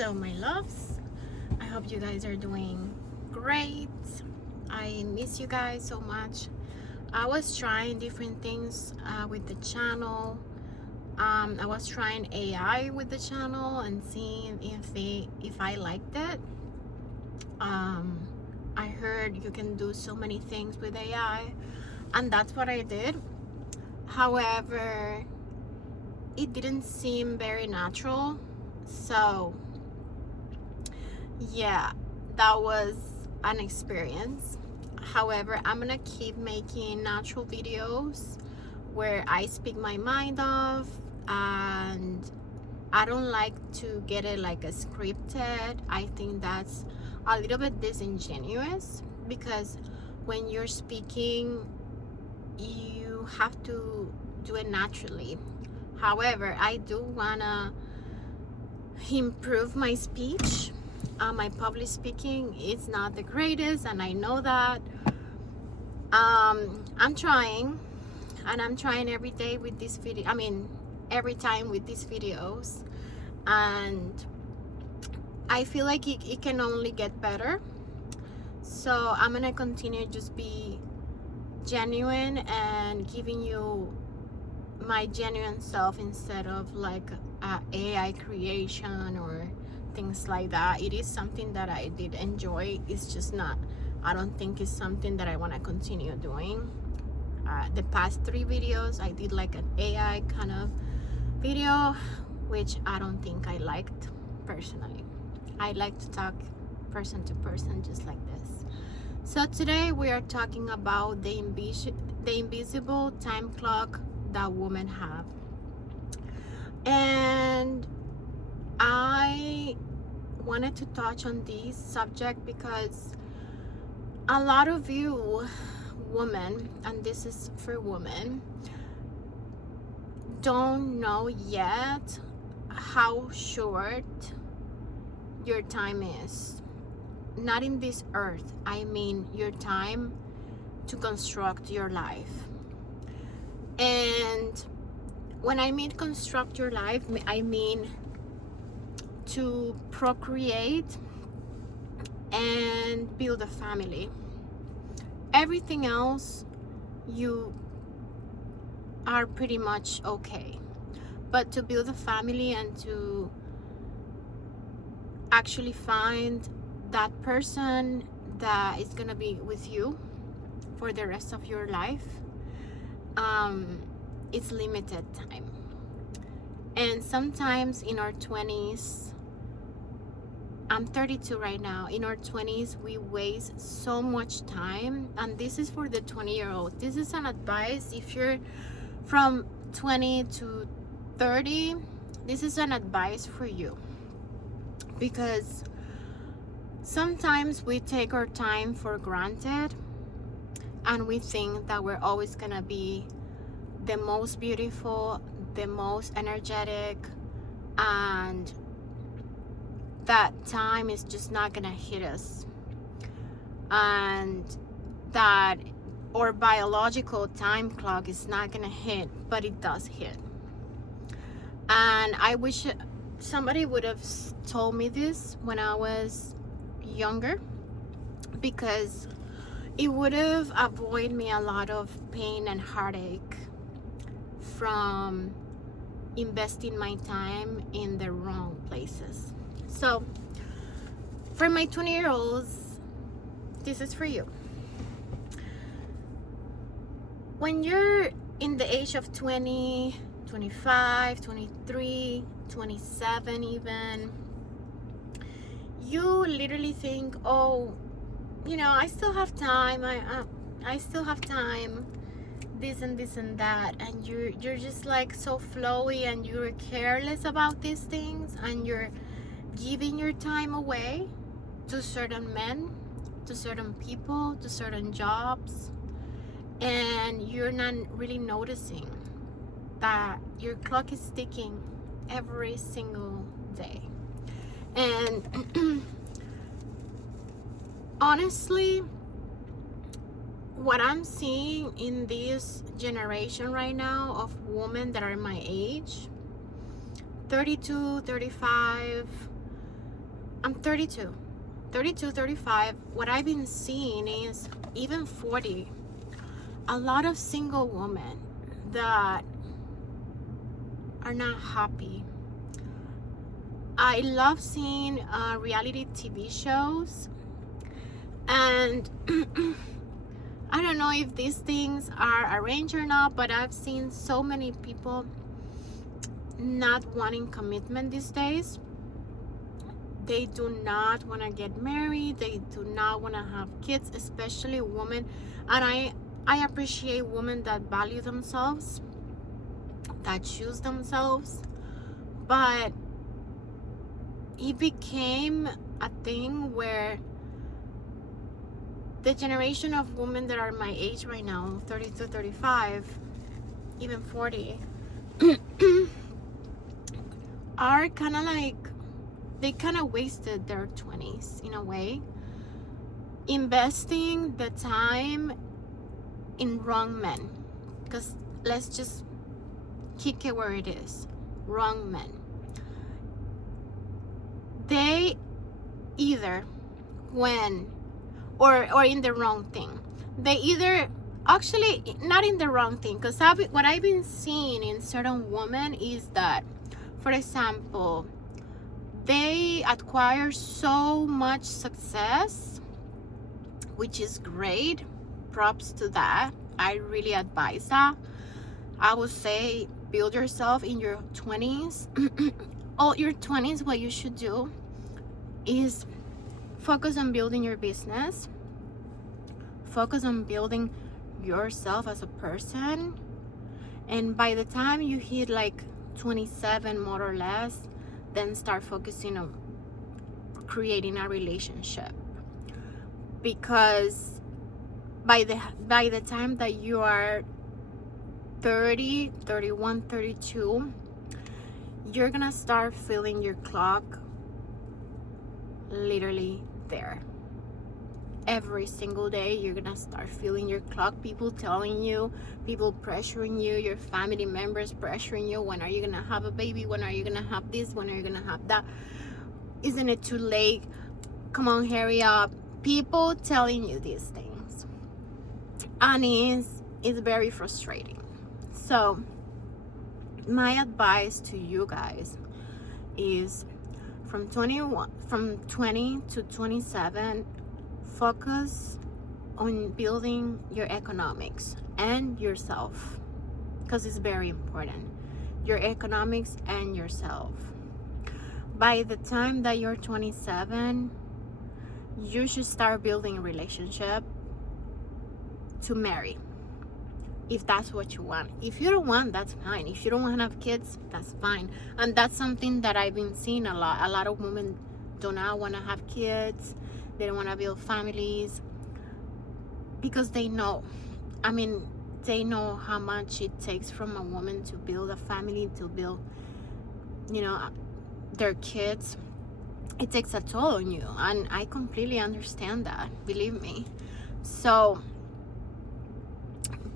Hello, my loves. I hope you guys are doing great. I miss you guys so much. I was trying different things with the channel. I was trying AI with the channel and seeing if I liked it. I heard you can do so many things with AI, and that's what I did. However, it didn't seem very natural. So yeah, that was an experience. However, I'm gonna keep making natural videos where I speak my mind off, and I don't like to get it like a scripted. I think that's a little bit disingenuous, because when you're speaking, you have to do it naturally. However, I do wanna improve my speech. My public speaking is not the greatest, and I know that. I'm trying, and I'm trying every day with this video. Every time with these videos, and I feel like it can only get better. So I'm gonna continue just be genuine and giving you my genuine self instead of like AI creation or things like that. It is something that I did enjoy. It's just not, I don't think it's something that I want to continue doing. The past 3 videos I did like an AI kind of video, which I don't think I liked personally. I like to talk person to person just like this. So today we are talking about the invisible time clock that women have. And I wanted to touch on this subject because a lot of you women, and this is for women, don't know yet how short your time is. Not in this earth, I mean your time to construct your life. And when I mean construct your life, I mean to procreate and build a family. Everything else, you are pretty much okay. But to build a family and to actually find that person that is gonna be with you for the rest of your life, it's limited time. And sometimes in our 20s, I'm 32 right now, in our 20s we waste so much time. And this is for the 20-year-olds. This is an advice if you're from 20 to 30. This is an advice for you, because sometimes we take our time for granted, and we think that we're always gonna be the most beautiful, the most energetic, and that time is just not gonna hit us, and that our biological time clock is not gonna hit, but it does hit. And I wish somebody would have told me this when I was younger, because it would have avoided me a lot of pain and heartache from investing my time in the wrong places. So for my 20-year-olds, this is for you. When you're in the age of 20, 25, 23, 27 even, you literally think, oh, I still have time, I still have time, this and this and that, and you're just like so flowy, and you're careless about these things, and you're giving your time away to certain men, to certain people, to certain jobs, and you're not really noticing that your clock is ticking every single day. And honestly, what I'm seeing in this generation right now of women that are my age, 32, 35, I'm 32, 32, 35. What I've been seeing is even 40, a lot of single women that are not happy. I love seeing reality TV shows, and I don't know if these things are arranged or not, but I've seen so many people not wanting commitment these days. They do not want to get married. They do not want to have kids, especially women. And I appreciate women that value themselves, that choose themselves. But it became a thing where the generation of women that are my age right now, 32, 35, even 40, are kind of like, they kind of wasted their 20s in a way, investing the time in wrong men. Because let's just kick it where it is. Wrong men. They either when or in the wrong thing. They either, actually not in the wrong thing, because what I've been seeing in certain women is that, for example, they acquire so much success, which is great. Props to that. I really advise that. I would say build yourself in your 20s. Oh, your 20s, what you should do is focus on building your business. Focus on building yourself as a person. And by the time you hit like 27 more or less, then start focusing on creating a relationship. Because by the time that you are 30, 31, 32, you're gonna start feeling your clock literally there. Every single day you're gonna start feeling your clock, people telling you, people pressuring you, your family members pressuring you, when are you gonna have a baby, when are you gonna have this, when are you gonna have that, isn't it too late, come on, hurry up. People telling you these things, and it's very frustrating. So my advice to you guys is from 20 to 27, focus on building your economics and yourself, because it's very important. Your economics and yourself. By the time that you're 27, you should start building a relationship to marry, if that's what you want. If you don't want, that's fine. If you don't want to have kids, that's fine. And that's something that I've been seeing a lot. A lot of women do not want to have kids. They don't want to build families because they know, they know how much it takes from a woman to build a family, to build, their kids. It takes a toll on you, and I completely understand that, believe me. So,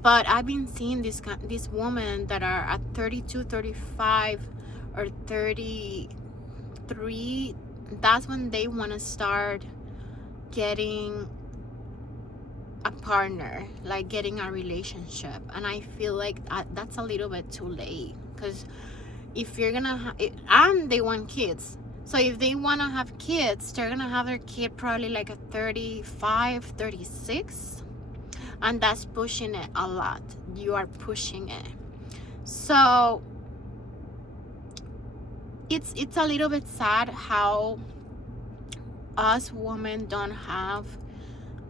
but I've been seeing these women that are at 32, 35, or 33. That's when they want to start getting a partner, like getting a relationship. And I feel like that's a little bit too late, because if you're gonna and they want kids, so if they want to have kids, they're gonna have their kid probably like at 35, 36, and that's pushing it a lot. You are pushing it. So it's a little bit sad how us women don't have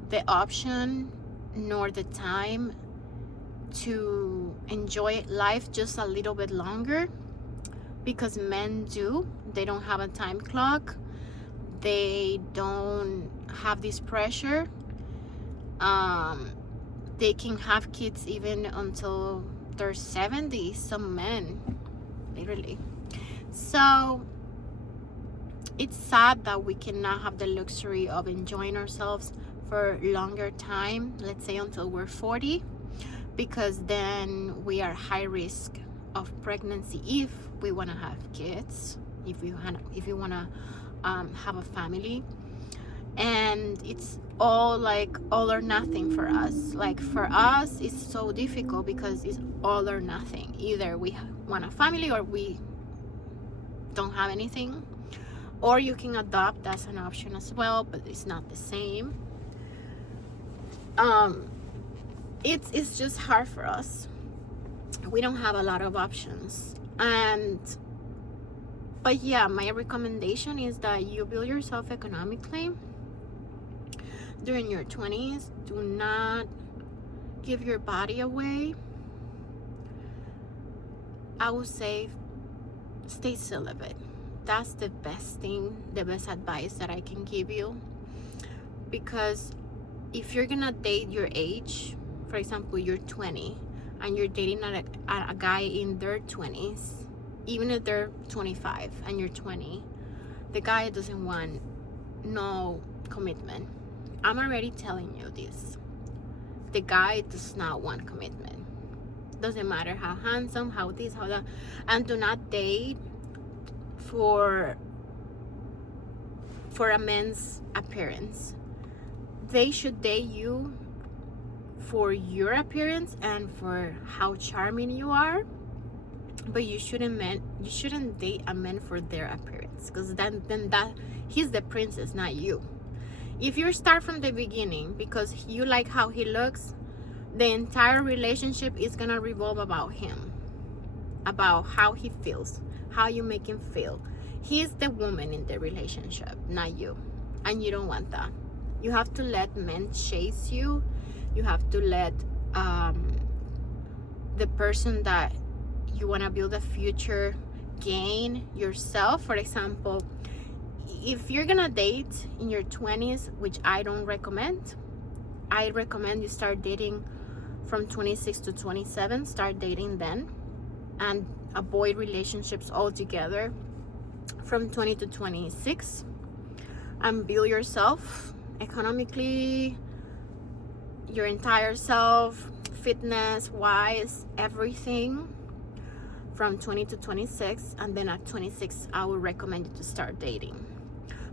the option nor the time to enjoy life just a little bit longer, because men do. They don't have a time clock. They don't have this pressure. They can have kids even until they're 70, some men, literally. So it's sad that we cannot have the luxury of enjoying ourselves for longer time, let's say until we're 40, because then we are high risk of pregnancy if we want to have kids, if you want to have a family, and it's all like all or nothing for us. Like for us it's so difficult because it's all or nothing. Either we want a family or we don't have anything, or you can adopt, that's an option as well, but it's not the same. It's just hard for us. We don't have a lot of options. But yeah, my recommendation is that you build yourself economically during your 20s. Do not give your body away. I would say stay celibate. That's the best thing, the best advice that I can give you. Because if you're gonna date your age, for example, you're 20 and you're dating a guy in their 20s, even if they're 25 and you're 20, the guy doesn't want no commitment. I'm already telling you this. The guy does not want commitment. Doesn't matter how handsome, how this, how that. And do not date for a man's appearance. They should date you for your appearance and for how charming you are, but you shouldn't date a man for their appearance, because then that he's the princess, not you. If you start from the beginning because you like how he looks, the entire relationship is gonna revolve about him, about how he feels, how you make him feel. He's the woman in the relationship, not you, and you don't want that. You have to let men chase you. You have to let the person that you want to build a future gain yourself. For example, if you're gonna date in your 20s, which I don't recommend, I recommend you start dating from 26 to 27. Start dating then, and avoid relationships altogether from 20 to 26, and build yourself economically, your entire self, fitness wise, everything from 20 to 26. And then at 26 I would recommend you to start dating.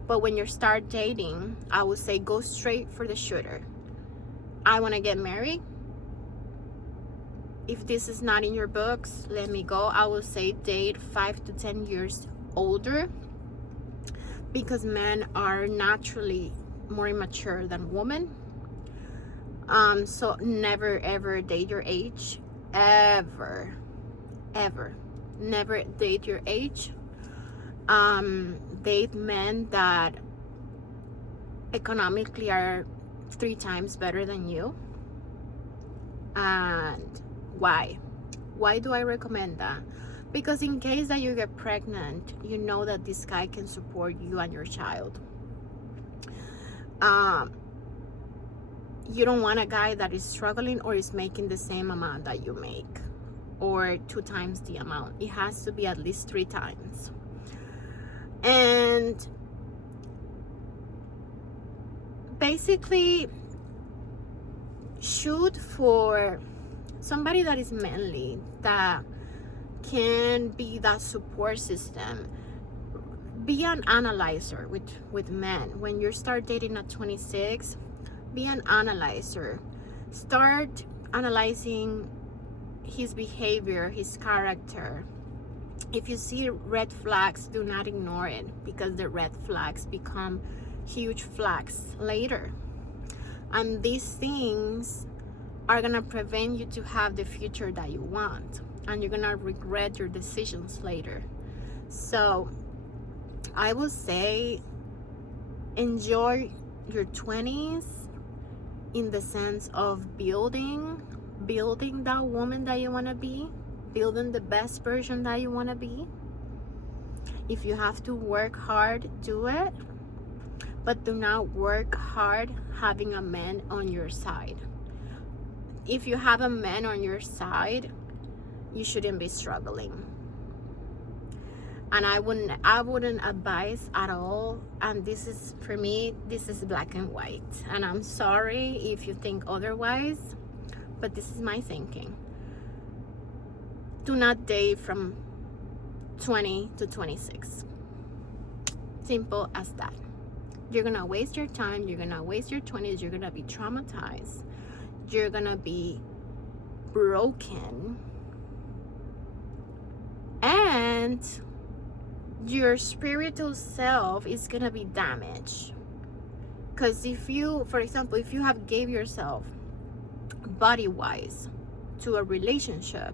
But when you start dating, I would say go straight for the shooter. I want to get married. If this is not in your books, let me go. I would say date 5 to 10 years older, because men are naturally more immature than women. So never ever date your age. Ever never date your age. Date men that economically are 3 times better than you. And why do I recommend that? Because in case that you get pregnant, you know that this guy can support you and your child. You don't want a guy that is struggling or is making the same amount that you make, or 2 times the amount. It has to be at least 3 times. And basically shoot for somebody that is manly, that can be that support system. Be an analyzer with men. When you start dating at 26, be an analyzer. Start analyzing his behavior, his character. If you see red flags, do not ignore it, because the red flags become huge flags later. And these things are gonna prevent you to have the future that you want, and you're gonna regret your decisions later. So I would say enjoy your 20s in the sense of building that woman that you want to be, building the best version that you want to be. If you have to work hard, do it, but do not work hard having a man on your side. If you have a man on your side, you shouldn't be struggling. And I wouldn't advise at all. And this is, for me, this is black and white, and I'm sorry if you think otherwise, but this is my thinking. Do not date from 20 to 26. simple as that. You're gonna waste your time, you're gonna waste your 20s, you're gonna be traumatized, you're gonna be broken, and your spiritual self is gonna be damaged. Because if you, for example, if you have gave yourself body wise to a relationship,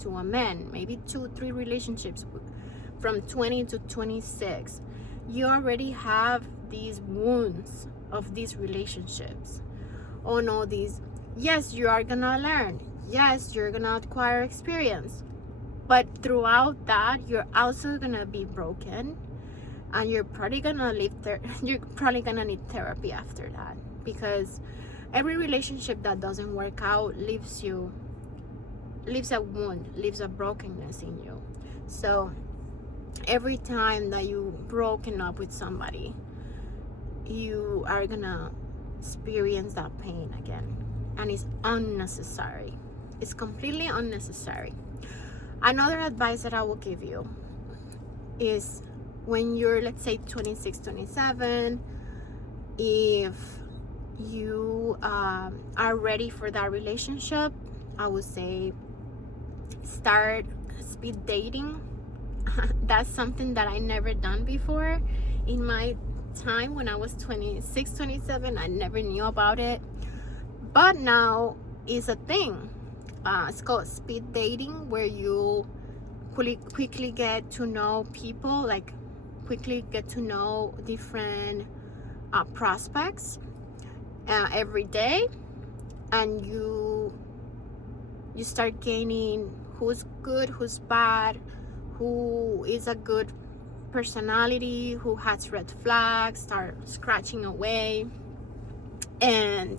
to a man, maybe 2-3 relationships from 20 to 26, you already have these wounds of these relationships. Oh no, these, yes, you are gonna learn, yes, you're gonna acquire experience, but throughout that you're also gonna be broken, and you're probably gonna you're probably gonna need therapy after that, because every relationship that doesn't work out leaves a wound, leaves a brokenness in you. So every time that you broken up with somebody, you are gonna experience that pain again, and it's unnecessary. It's completely unnecessary. Another advice that I will give you is, when you're, let's say, 26, 27, if you are ready for that relationship, I would say start speed dating. That's something that I never done before. In my time when I was 26, 27, I never knew about it, but now it's a thing. It's called speed dating, where you quickly get to know people, like quickly get to know different prospects every day, and you start gaining who's good, who's bad, who is a good personality, who has red flags, start scratching away, and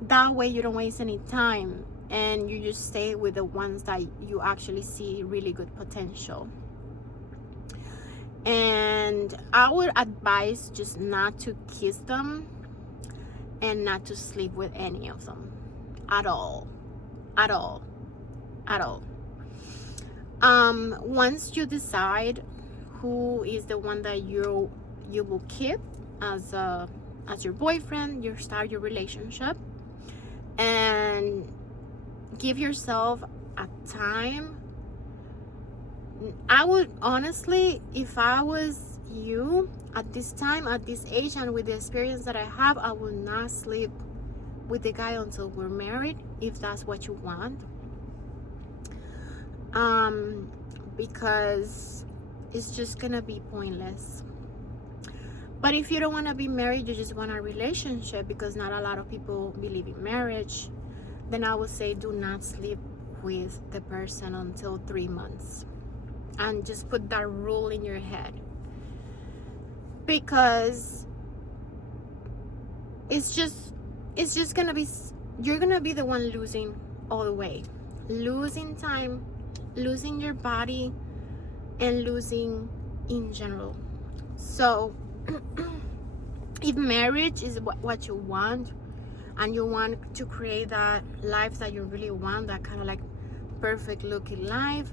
that way you don't waste any time, and you just stay with the ones that you actually see really good potential. And I would advise just not to kiss them and not to sleep with any of them at all. Once you decide who is the one that you will keep as your boyfriend, you start your relationship, and give yourself a time. I would honestly, if I was you at this time, at this age, and with the experience that I have, I would not sleep with the guy until we're married, if that's what you want. Because it's just gonna be pointless. But if you don't want to be married, you just want a relationship, because not a lot of people believe in marriage, then I would say do not sleep with the person until 3 months. And just put that rule in your head, because it's just gonna be, you're gonna be the one losing all the way, losing time, losing your body, and losing in general. So if marriage is what you want, and you want to create that life that you really want, that kind of like perfect looking life,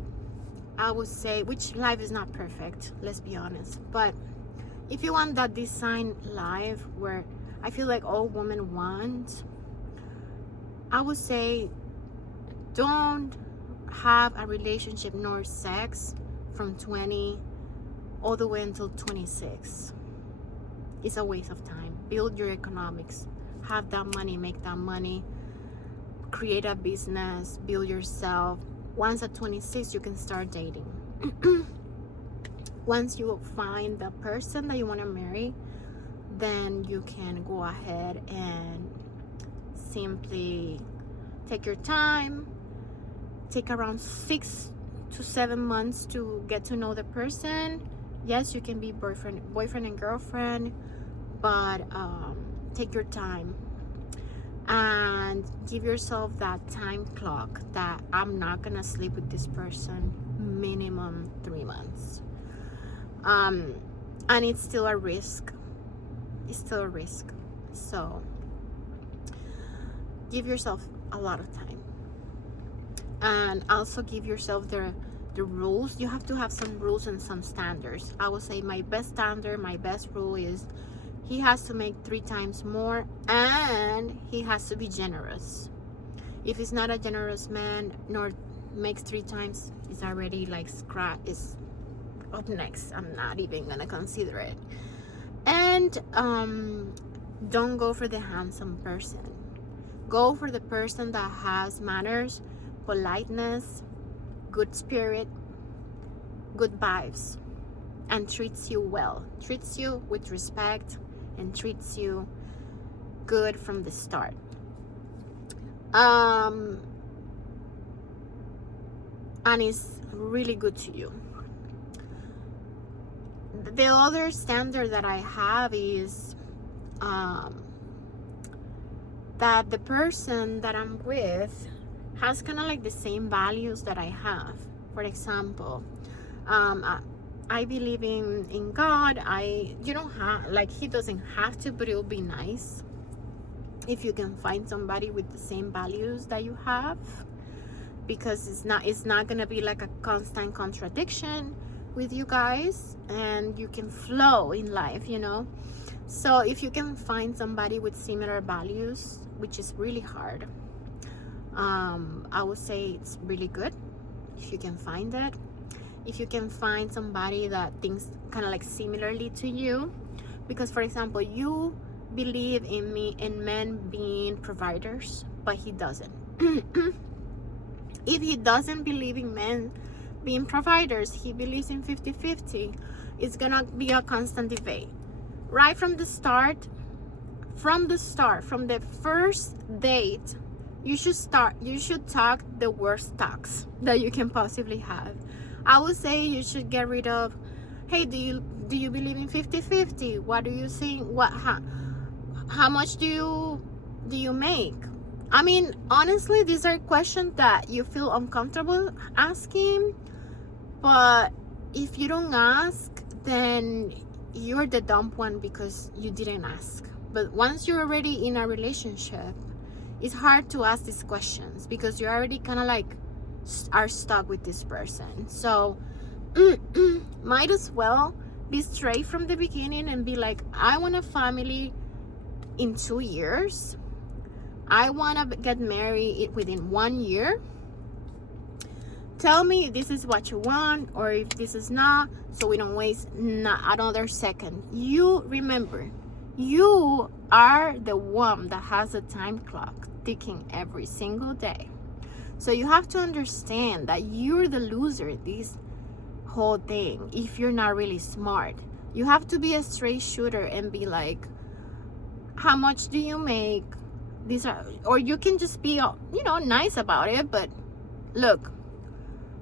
I would say, which life is not perfect, let's be honest, but if you want that design life where I feel like all women want, I would say don't have a relationship nor sex from 20 all the way until 26. It's a waste of time. Build your economics, have that money, make that money, create a business, build yourself. Once at 26, you can start dating. Once you find the person that you want to marry, then you can go ahead and simply take your time. Take around 6 to 7 months to get to know the person. Yes, you can be boyfriend and girlfriend, but take your time and give yourself that time clock that I'm not gonna sleep with this person minimum 3 months. And it's still a risk. So give yourself a lot of time, and also give yourself the the rules. You have to have some rules and some standards. I would say my best standard, my best rule is he has to make 3 times more, and he has to be generous. If he's not a generous man nor makes 3 times, it's already like scratch, is up next. I'm not even gonna consider it. And don't go for the handsome person. Go for the person that has manners, politeness, good spirit, good vibes, and treats you well, treats you with respect, and treats you good from the start. And is really good to you. The other standard that I have is that the person that I'm with has kind of like the same values that I have. For example, I believe in God. You don't have, like, he doesn't have to, but it'll be nice if you can find somebody with the same values that you have, because it's not gonna be like a constant contradiction with you guys, and you can flow in life, you know. So if you can find somebody with similar values, which is really hard, I would say it's really good if you can find it. If you can find somebody that thinks kind of like similarly to you, because for example, you believe in men being providers, but he doesn't. If he doesn't believe in men being providers, he believes in 50-50, it's gonna be a constant debate right from the start. From the first date, you should talk the worst talks that you can possibly have. I would say you should get rid of, hey, do you believe in 50-50? What do you think? How much do you make? I mean, honestly, these are questions that you feel uncomfortable asking, but if you don't ask, then you're the dumb one because you didn't ask. But once you're already in a relationship, it's hard to ask these questions because you're already kind of like are stuck with this person. So might as well be straight from the beginning and be like, I want a family in 2 years. I want to get married within 1 year. Tell me if this is what you want or if this is not, so we don't waste another second. You remember, you are the one that has a time clock ticking every single day. So you have to understand that you're the loser this whole thing if you're not really smart. You have to be a straight shooter and be like, how much do you make? These are, or you can just be, nice about it, but look,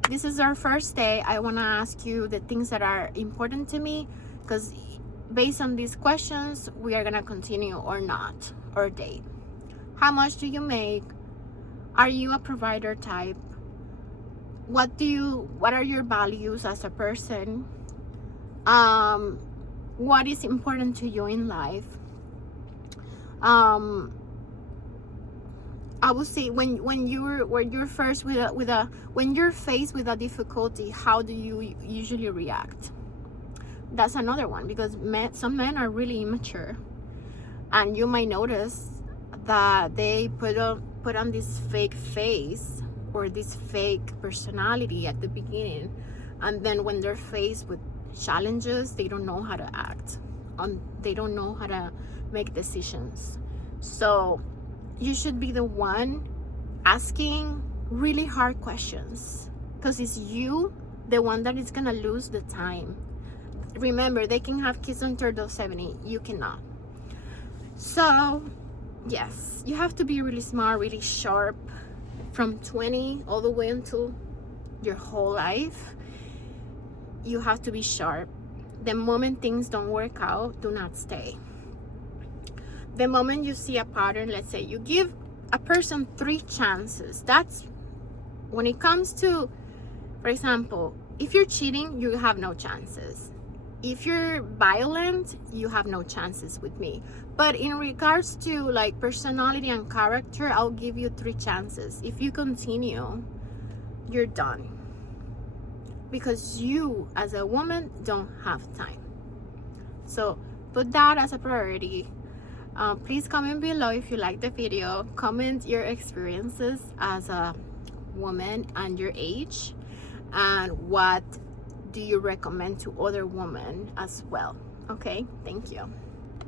this is our first day. I want to ask you the things that are important to me, because based on these questions, we are going to continue or not, or date. How much do you make? Are you a provider type? What are your values as a person? What is important to you in life? I would say when you're faced with a difficulty, how do you usually react? That's another one, because some men are really immature, and you might notice that they put on this fake face or this fake personality at the beginning, and then when they're faced with challenges, they don't know how to act, they don't know how to make decisions. So you should be the one asking really hard questions, because it's you the one that is gonna lose the time. Remember, they can have kids until they're 70, you cannot. So yes, you have to be really smart, really sharp, from 20 all the way until your whole life. You have to be sharp. The moment things don't work out, do not stay. The moment you see a pattern, let's say you give a person 3 chances. That's when it comes to, for example, if you're cheating, you have no chances. If you're violent, you have no chances with me. But in regards to like personality and character, I'll give you 3 chances. If you continue, you're done. because you as a woman don't have time. So put that as a priority. Please comment below if you like the video. Comment your experiences as a woman and your age, and what do you recommend to other women as well. Okay, thank you.